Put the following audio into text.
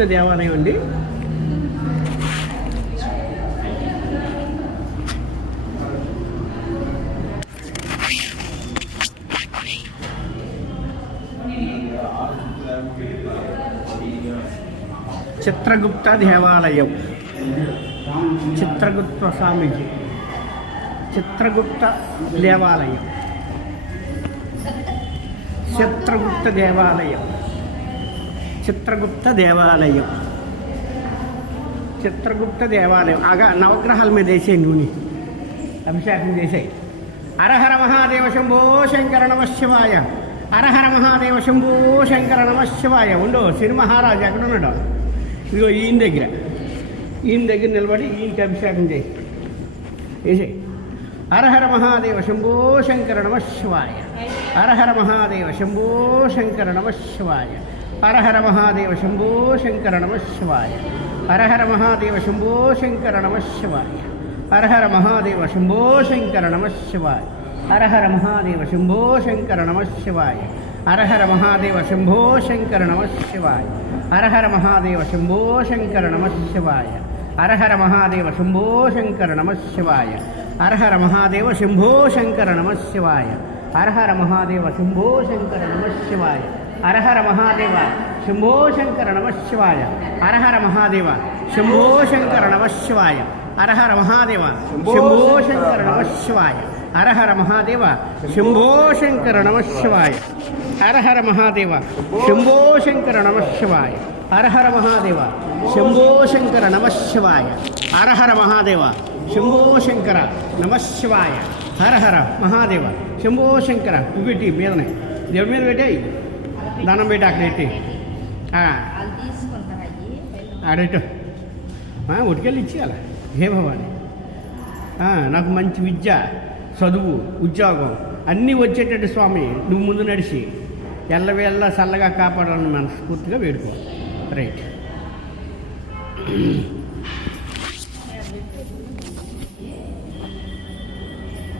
చిత్రగుప్త దేవాలయం అండి. చిత్రగుప్త దేవాలయం, చిత్రగుప్త స్వామీజీ, చిత్రగుప్త దేవాలయం, చిత్రగుప్త దేవాలయం, చిత్రగుప్త దేవాలయం, చిత్రగుప్త దేవాలయం. ఆగా నవగ్రహాల మీద వేసే నూనె అభిషేకం చేసాయి. హరహర మహాదేవ శంభో శంకర నమ శివాయ, హరహర మహాదేవ శంభో శంకర నమ శివాయ. ఉండో శ్రీ మహారాజు ఎక్కడున్నాడు? ఇదిగో ఈయన దగ్గర నిలబడి ఈయనకి అభిషేకం చేయి వేసాయి. హరహర మహాదేవ శంభో శంకర నమ శివాయ, హరహర మహాదేవ శంభో శంకర నమ శివాయ, హరహర మహాదేవ శంభో శంకర నమ శివాయ, హరహర మహాదేవ శంభో శంకర నమ శివాయ, హరహర మహాదేవ శంభో శంకర నమ శివాయ, హరహర మహాదేవ శంభో శంకర నమ శివాయ, హరహర మహాదేవ శంభో శంకర నమ శివాయ, హరహర మహాదేవ శంభో శంకర నమ శివాయ, హరహర మహాదేవ శంభో శంకర నమ శివాయ, హరహర మహాదేవ శంభో శంకర నమ శివాయ, హరహర మహాదేవ శంభో శంకర నమ శివాయ, హరహర మహాదేవ శంభో శంకర నమ శివాయ, హరహర మహాదేవ శంభో శంకర నమ శివాయ, హరహర మహాదేవ శంభో శంకర నమ శివాయ, హరహర మహాదేవ శంభో శంకర నమ శివాయ, హరహర మహాదేవ శంభో శంకర నమ శివాయ, హరహర మహాదేవ శంభో శంకర నమ శివాయ, హరహర మహాదేవ శంభో శంకర నమ శివాయ, హరహర మహాదేవ శంభో శంకర. పెట్టి మీదనే దేవుడి మీద పెట్టాయి, దానం పెట్టి అక్కడ పెట్టి ఆడేటు ఉటికెళ్ళి ఇచ్చేయాల. హే భవాని, నాకు మంచి విద్య, చదువు, ఉద్యోగం అన్నీ వచ్చేటట్టు స్వామి నువ్వు ముందు నడిచి ఎల్లవేళ్ళ చల్లగా కాపాడాలని మనస్ఫూర్తిగా వేడుకో. రైట్.